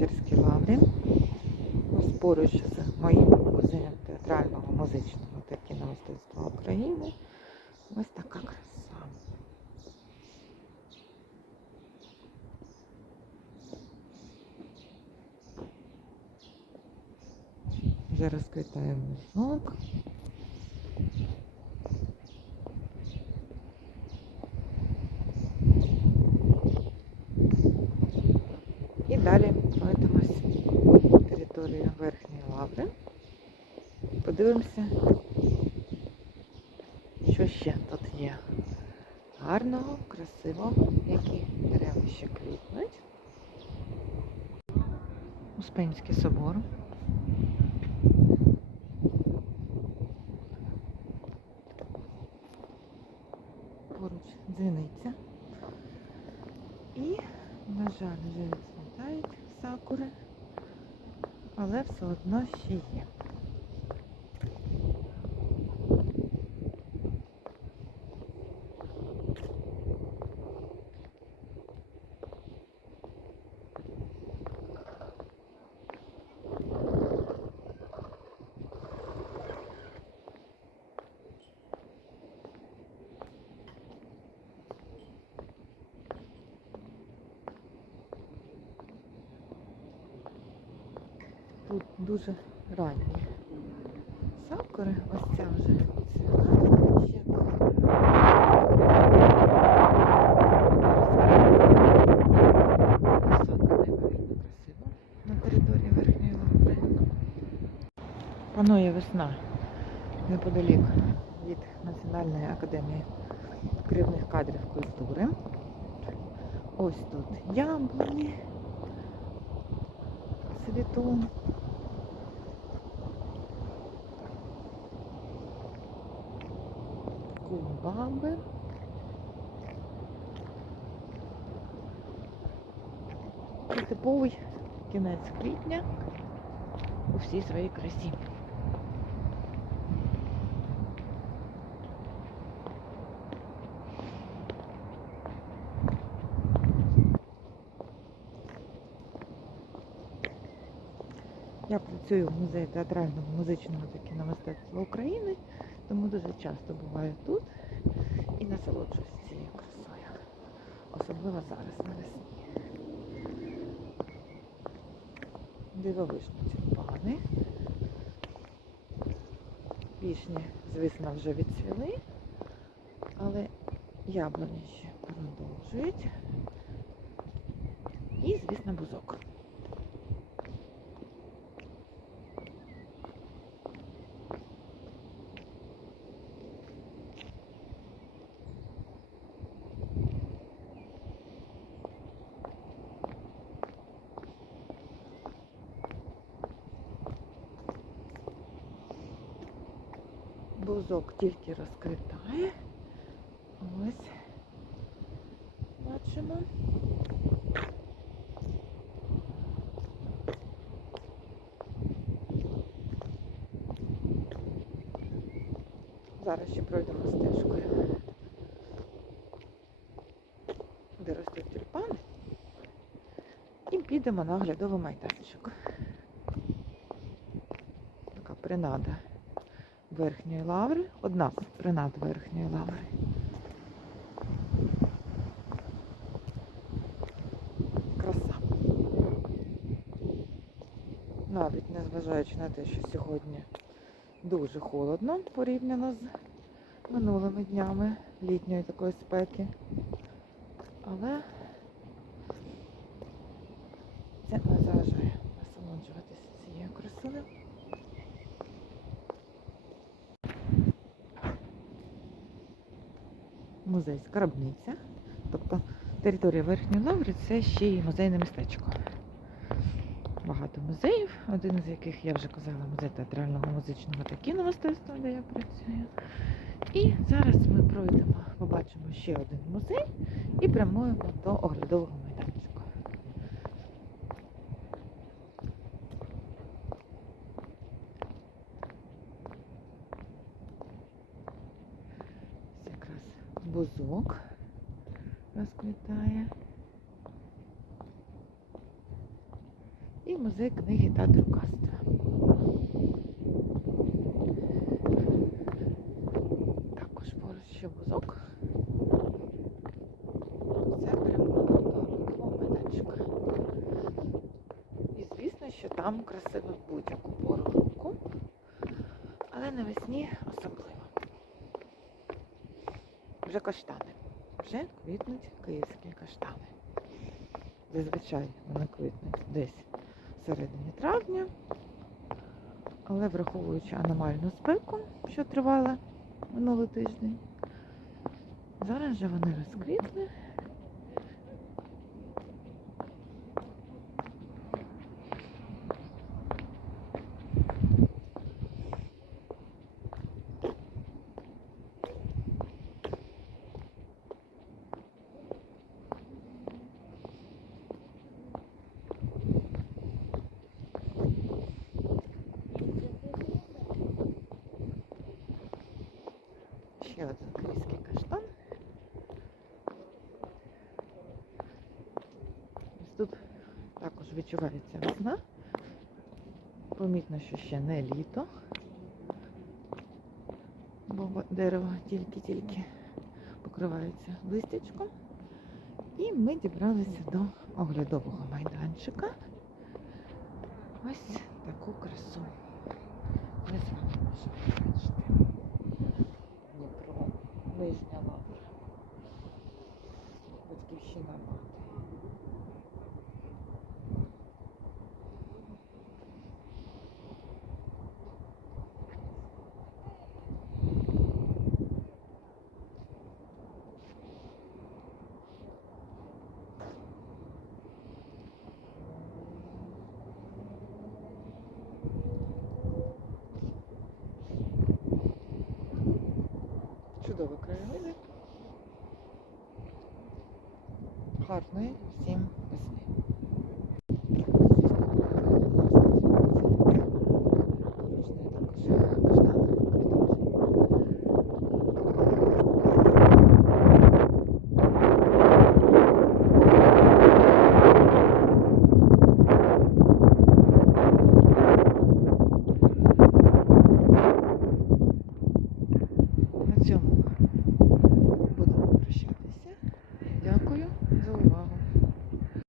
Печерські лаври. Ось поруч з моїм музеєм театрального, музичного та кіномистецтва України. Ось така краса. Вже розквітає бузок. І далі Верхньої Лаври. Подивимося, що ще тут є. Гарного, красивого, які дерева ще квітнуть. Успенський собор. Поруч дзвіниця. І, на жаль, вже відцвітають сакури, але все одно ще є. Тут дуже ранні сакури. Ось ця вже цвіла. Ще на території Верхньої Лаври. Панує весна неподалік від Національної академії кривних кадрів культури. Ось тут яблуні цвіту. Кульбаби. Це типовий кінець квітня у всій своїй красі. Я працюю в музеї театрального, музичного та кіномистецтва України, тому дуже часто буваю тут і насолоджуюсь цією красою. Особливо зараз навесні. Дивовижні тюльпани. Вішні, звісно, вже відцвіли, але яблуні ще продовжують. І, звісно, бузок. Бузок тільки розквітає. Ось бачимо. Зараз ще пройдемо стежкою, де ростуть тюльпани, і підемо на оглядовий майданчик. Така принада верхньої лаври, одна принад верхньої лаври. Краса. Навіть незважаючи на те, що сьогодні дуже холодно порівняно з минулими днями літньої такої спеки. Але це не заважає насолоджуватися цією красою. Музей Скарбниця. Тобто територія Верхньої Лаври це ще й музейне містечко. Багато музеїв, один з яких я вже казала, музей театрального, музичного та кіномистецтва, де я працюю. І зараз ми пройдемо, побачимо ще один музей і прямуємо до оглядового майданчика. Це якраз бузок розквітає. і музей книги та друкарства. Також поруч ще перейменовано до нового майданчика. І звісно, що там красиво будь-яку пору року, але навесні особливо. Вже каштани. Вже квітнуть київські каштани. Зазвичай вони квітнуть десь в середині травня, але враховуючи аномальну спеку, що тривала минулий тиждень, зараз же вони розквітли. Ще один київський каштан. Ось тут також відчувається весна. Помітно, що ще не літо, бо дерево тільки-тільки покривається листячком. І ми дібралися до оглядового майданчика. Ось таку красу. Ми з вами можемо бачити. Дніпро, Нижня Чудові краєвиди. Гарної всім весни.